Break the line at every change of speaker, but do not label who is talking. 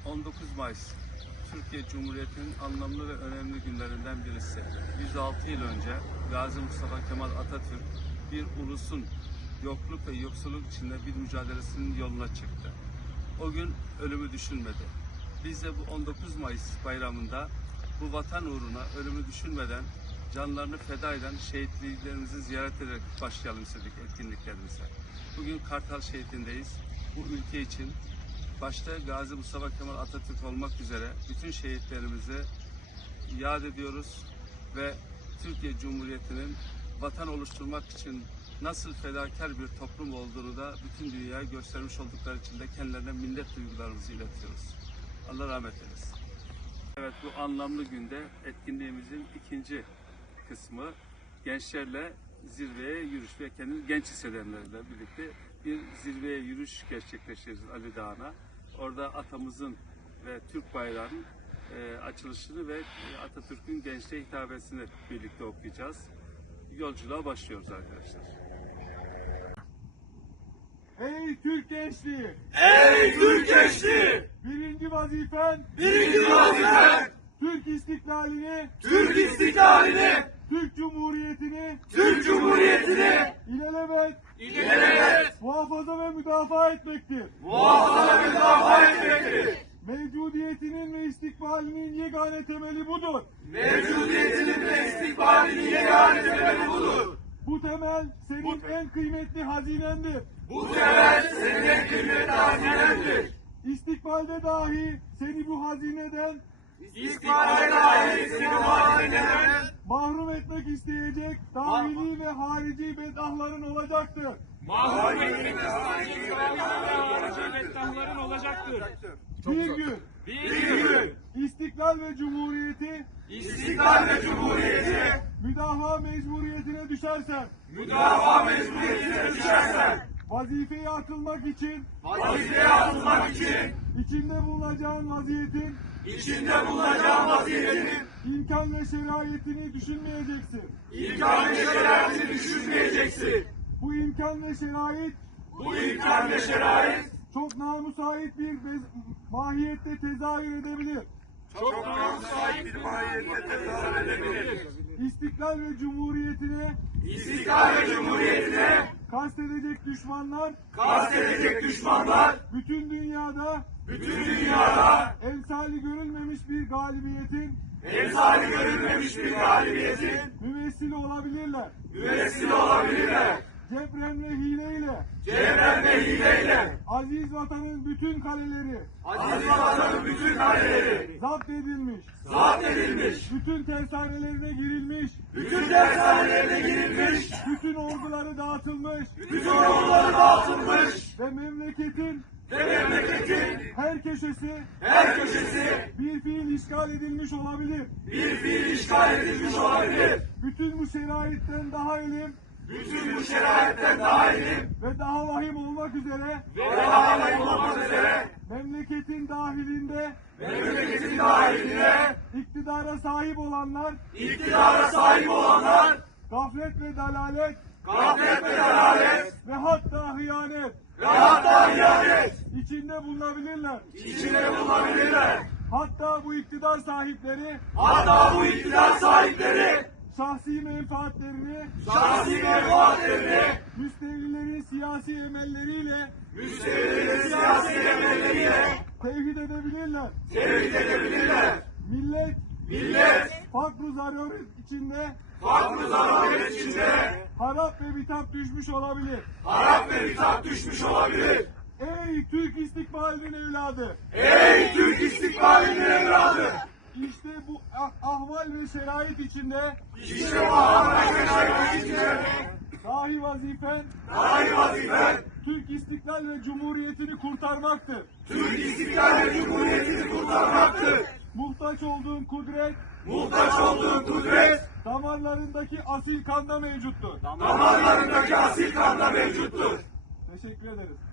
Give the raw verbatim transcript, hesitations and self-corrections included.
on dokuz Mayıs Türkiye Cumhuriyeti'nin anlamlı ve önemli günlerinden birisi. yüz altı yıl önce Gazi Mustafa Kemal Atatürk bir ulusun yokluk ve yoksulluk içinde bir mücadelesinin yoluna çıktı. O gün ölümü düşünmedi. Biz de bu on dokuz Mayıs bayramında bu vatan uğruna ölümü düşünmeden canlarını feda eden şehitliklerimizi ziyaret ederek başlayalım istedik etkinliklerimize. Bugün Kartal şehitindeyiz. Bu ülke için başta Gazi Mustafa Kemal Atatürk olmak üzere bütün şehitlerimizi yad ediyoruz ve Türkiye Cumhuriyeti'nin vatan oluşturmak için nasıl fedakar bir toplum olduğunu da bütün dünyaya göstermiş oldukları için de kendilerine minnet duygularımızı iletiyoruz. Allah rahmet eylesin. Evet, bu anlamlı günde etkinliğimizin ikinci kısmı gençlerle zirveye yürüyüş ve kendini genç hissedenlerle birlikte bir zirveye yürüyüş gerçekleştireceğiz Ali Dağı'na. Orada atamızın ve Türk bayrağının e, açılışını ve Atatürk'ün gençliğe hitabesini birlikte okuyacağız. Yolculuğa başlıyoruz arkadaşlar.
Ey Türk gençliği!
Ey Türk gençliği!
Birinci vazifen,
Birinci vazifen,
Türk istiklalini,
Türk istiklalini,
Türk Cumhuriyeti'ni
Türk Cumhuriyeti'ni
ilelebet,
ilelebet,
muhafaza ve müdafaa etmektir.
muhafaza ve müdafaa etmektir.
Mevcudiyetinin ve istikbalinin yegane temeli budur.
Mevcudiyetinin ve istikbalinin yegane temeli budur.
Bu temel senin en kıymetli hazinendir.
Bu temel senin en kıymetli hazinendir.
İstikbalde dahi seni bu hazineden
İstikbalde dahi seni bu hazineden
mahrum etmek isteyecek dahili ve harici bedahların olacaktır.
mahrum etmek
Bedahların olacaktır.
Bir gün
bir gün
İstiklal ve Cumhuriyeti
İstiklal ve Cumhuriyeti
müdafaa mecburiyetine düşersen,
müdafaa mecburiyetine düşersen,
vazifeye atılmak için
vazifeye atılmak için
içinde bulunacağın vaziyetin
içinde bulunacağın vaziyetin
imkan ve şeraitini düşünmeyeceksin.
imkan ve şeraitini düşünmeyeceksin.
Bu imkan ve şerait
Bu imkan ve şerait
çok namüsait bir bez- mahiyette tezahür edebilir.
çok müsait bir mahiyette tezahür edebilir.
İstiklal ve Cumhuriyetine
İstiklal ve Cumhuriyetine
kastedecek düşmanlar
kastedecek düşmanlar
bütün dünyada
bütün dünyada
emsali görülmemiş bir galibiyetin
emsali görülmemiş bir galibiyetin
mümessili olabilirler.
müvessili olabilirler.
Cebren ve hileyle
Cebren ve hileyle
aziz vatanın bütün kaleleri
aziz vatanın bütün kaleleri
zapt edilmiş,
zapt edilmiş,
bütün tersanelerine girilmiş,
bütün dershanelerine girilmiş,
bütün orduları dağıtılmış
bütün orduları dağıtılmış
ve memleketin
ve memleketin
her köşesi
her köşesi
bir fiil işgal edilmiş olabilir.
bir fiil işgal edilmiş olabilir.
Bütün bu şeraitten daha elim
Bütün bu şeraitten daha ilim
ve daha vahim olmak üzere
ve daha layık olmak üzere
memleketin dahilinde
memleketin dahilinde
iktidara sahip olanlar
iktidara sahip olanlar
gaflet ve dalalet
gaflet ve dalalet
ve hatta hıyanet
ve hatta ihanet
içinde bulunabilirler.
içine bulunabilirler.
Hatta bu iktidar sahipleri
Hatta bu iktidar sahipleri
şahsi menfaatlerini
şahsi menfaatlerini
müstevlilerin siyasi emelleriyle
müşterilerin siyasi emelleriyle
tevhid edebilirler.
tevhid edebilirler.
Millet
Millet
fakr-ı zaruret içinde
farklı zaruret içinde
harap ve bitap düşmüş olabilir.
harap ve bitap düşmüş olabilir.
Ey Türk istikbalinin evladı!
Ey Türk istikbalinin evladı!
İşte bu ah- ahval ve şerait içinde
İşte bu ahval ve şerait içinde
dahi vazifen
dahi vazifen
Türk istiklal ve cumhuriyetini kurtarmaktır.
Türk istiklal ve cumhuriyetini kurtarmaktır.
Muhtaç olduğun kudret
Muhtaç olduğun kudret
damarlarındaki asil kanda mevcuttur.
damarlarındaki asil kanda mevcuttur.
Teşekkür ederiz.